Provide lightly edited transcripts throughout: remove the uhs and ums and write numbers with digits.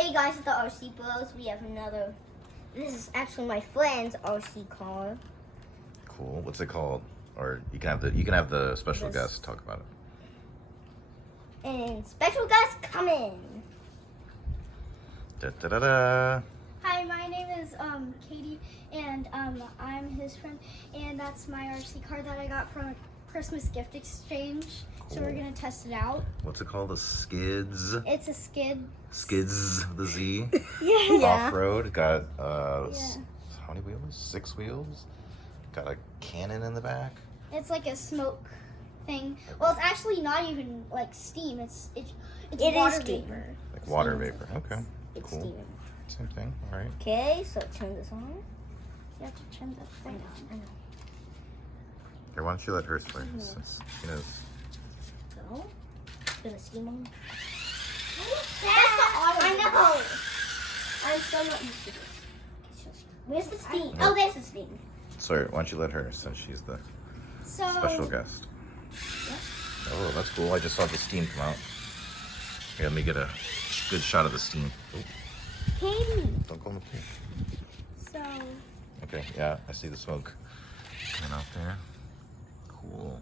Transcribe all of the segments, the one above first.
Hey guys, it's the RC Bros. We have another. This is actually my friend's RC car. Cool. What's it called? Or you can have the special guest talk about it. And special guest coming. Da da da da. Hi, my name is Katie, and I'm his friend, and that's my RC car that I got from a Christmas gift exchange. Cool. So we're gonna test it out. What's it called? The Skidz. It's a skid. Skidz the Z. Yeah. Off-road. Got how many wheels? 6 wheels. Got a cannon in the back. It's like a smoke thing. Well, it's actually not even like steam. It's It water is steam. vapor. Like water vapor. Okay. It's Cool. steaming. Same thing. All right. Okay, so turn this on. You have to turn the thing on. Here, why don't you let her start? Since she knows. Go. Gonna steam on. That's the auto. I know. I'm still not used to this. Where's the steam? Oh, there's the steam. Sorry, why don't you let her since she's the So special guest. Oh, that's cool. I just saw the steam come out. Here, let me get a good shot of the steam. Oh, Katie. don't go in the pool. So Okay, yeah, I see the smoke coming out there. Cool.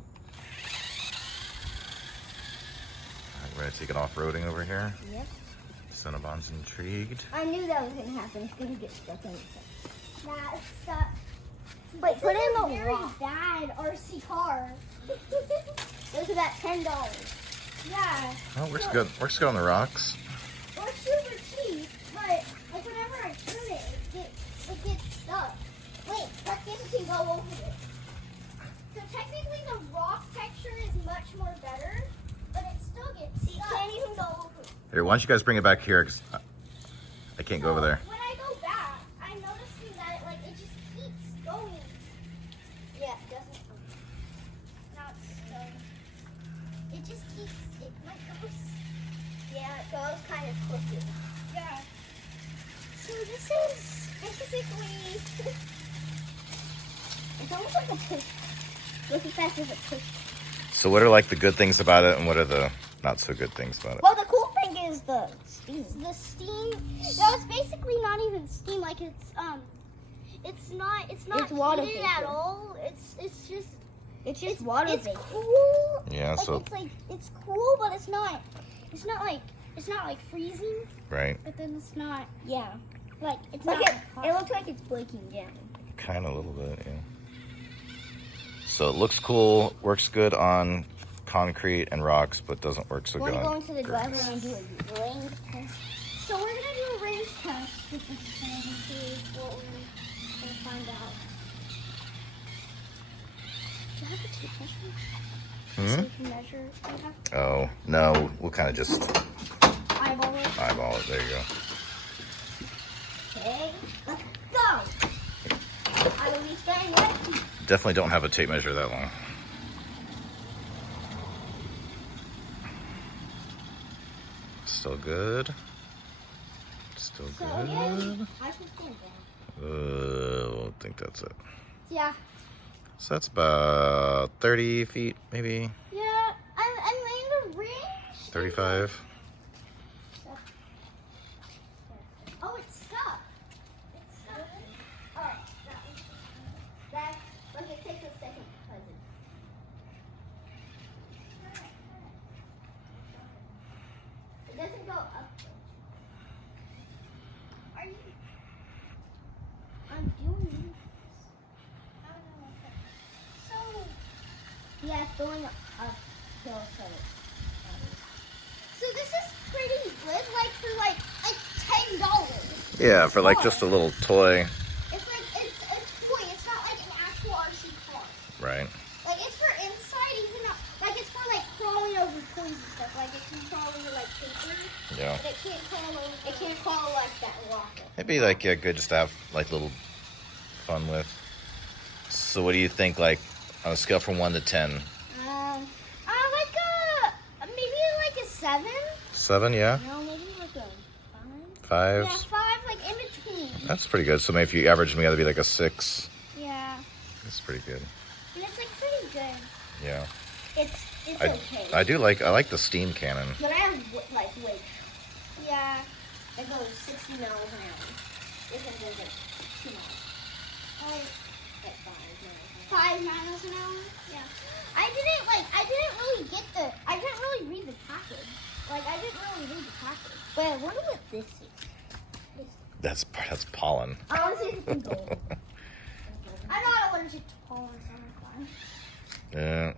All right, ready to take it off-roading over here? Yep. Cinnabon's intrigued. I knew that was gonna happen. It's gonna get stuck in. that's Wait, this put is in a the very rock. bad RC car. Those are about $10. Yeah. Oh, works good. Works good on the rocks. Or super cheap, but like whenever I turn it, it gets stuck. Wait, let's see if we can go over it. So technically the rock texture is much more better, but it still gets You stuck. can't even go over it. Here, why don't you guys bring it back here? 'Cause I can't go over there. When I go back, I'm noticing that it just keeps going. Yeah, it doesn't. Now it's stuck. It just keeps, it goes. Yeah, it goes kind of crooked. Yeah. So this is basically, It's almost like a push. Look as fast as a push. So what are like the good things about it and what are the not so good things about it? Well, the cool thing is the steam. the steam, no, it's basically not even steam, like it's not It's water heated vapor. at all. It's just, It's just water it's vapor. cool. Yeah, Like, so it's cool, but it's not like freezing, right. but then it's not, Yeah. like, it's Look not at hot. it. Looks like it's breaking down. Kind of a little bit, yeah. So it looks cool, works good on concrete and rocks, but doesn't work so Want good to go on into the grass. driveway and do a range test? So we're gonna do a range test with this thing and see what we're gonna find out. Do you have a tape measure? Hmm? So you can measure. Do you have Oh, no, we'll kind of just eyeball it? eyeball it. There you go. Okay, let's go. I will be staying with. Definitely don't have a tape measure that long. Still good. Still So, good. I can stand down. I think that's it. Yeah. So that's about 30 feet, maybe Yeah, I'm in the range. 35. Oh, it's stuck. It's stuck. Oh, that. Let me take a second present. It doesn't go up. Are you? I'm doing I don't know. So, it. Yeah, it's going uphill. so this is pretty good. Like for like $10. Yeah, for like just a little toy. It's like it's a toy. It's not like an actual RC car. Right. Like it's for inside, even like it's for like crawling over toys and stuff. Like it can crawl over like paper, Yeah. but it can't crawl over. It can't crawl like that rocket. It'd be like, yeah, good just to have like little fun with. So what do you think, like on a scale from 1 to 10? Like maybe like a 7. 7, yeah? No, maybe like a 5? Yeah, 5, like in between. That's pretty good. So maybe if you average them together, it'd be like a 6. Yeah, That's pretty good. and it's like pretty good. Yeah. It's I okay. I like the steam cannon. But I have like weight. Yeah. It goes 60 miles an hour. This one goes like 2 miles. Like 5 miles. 5 miles an hour? Yeah. I didn't really read the package. Like, I didn't really read the package. Wait, I wonder what this is. That's pollen. I want to see if it can go. I'm not allergic to pollen, so I'm fine. Yeah.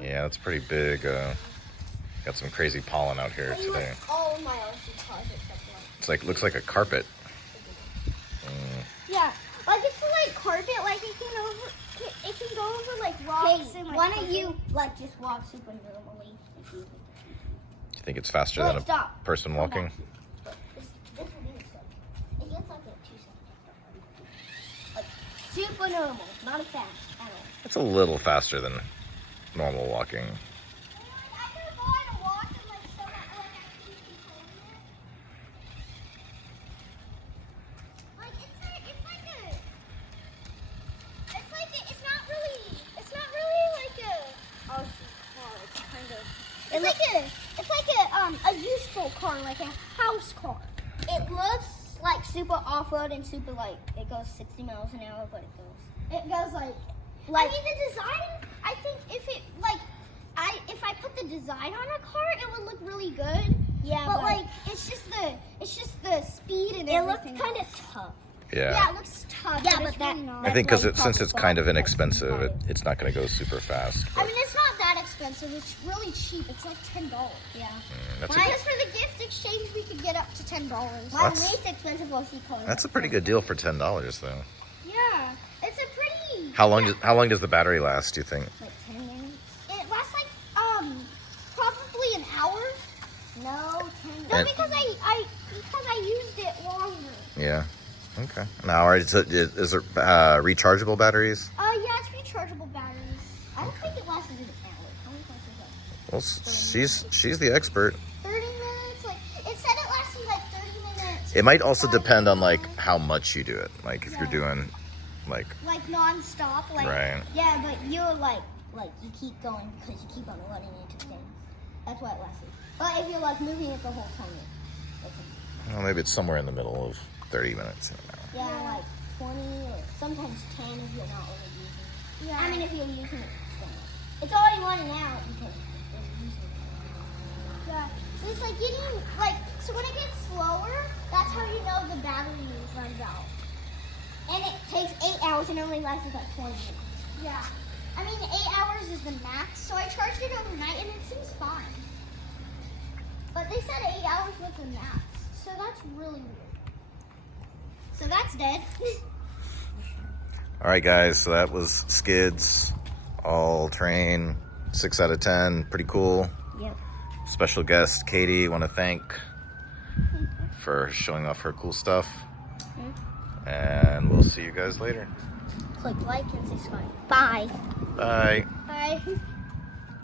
Yeah, that's pretty big. Got some crazy pollen out here today. All of my RC cars except one. It's like, looks like a carpet. Yeah. Like, it's like carpet, like it can go over like rocks Hey, and like why don't you like just walk super normally? Do you think it's faster Wait, than a stop. person walking? This will be the same. It gets like a 2 second. Like super normal, not a fast at all. It's a little faster than normal walking. I could go on a walk and like so that like I can control it. Like it's not really like a RC car. It's kind of it's like a useful car, like a house car. It looks like super off-road and super like it goes 60 miles an hour, but It goes like I mean the design. I think if I put the design on a car, it would look really good. yeah, But like it's just the speed and it looks everything. kind of tough. Yeah. Yeah, it looks tough. Yeah, but but it's that- really not. I think That's because why since it's kind of that's inexpensive, fine. it's not going to go super fast. I But, mean, it's not that expensive. It's really cheap. It's like $10. Yeah. that's, Because for the gift exchange, we could get up to $10. My That's- least expensive RC car. that's a pretty good deal for $10, though. Yeah, it's a pretty. How long does the battery last, do you think? Like 10 minutes? It lasts like probably an hour. No, 10 No, And- because I used it longer. Yeah. Okay. An hour. Is it rechargeable batteries? Yeah, it's rechargeable batteries. I don't think it lasted an hour. How many times is that? Well, she's the expert. 30 minutes. Like it said, it lasted like 30 minutes. It might also depend on like how much you do it. Like if you're doing like Like nonstop. Like right. Yeah, but you're like you keep going because you keep on running into things. That's why it lasted. But if you're like moving it the whole time, Well, maybe it's somewhere in the middle of 30 minutes. yeah, like 20 or sometimes 10 if you're not really using it. Yeah. I mean, if you're using it, it's already running out because it's using it. Yeah. So it's like getting like so when it gets slower, that's how you know the battery runs out. And it takes 8 hours and only lasts like 20 minutes. Yeah. I mean 8 hours is the max, so I charged it overnight and it seems fine. But they said 8 hours was the max, so that's really weird. So that's dead. All right, guys. So that was Skidz All Terrain, 6 out of 10. Pretty cool. Yep. Special guest Katie. Want to thank for showing off her cool stuff. And we'll see you guys later. Click like and subscribe. Bye. Bye. Bye.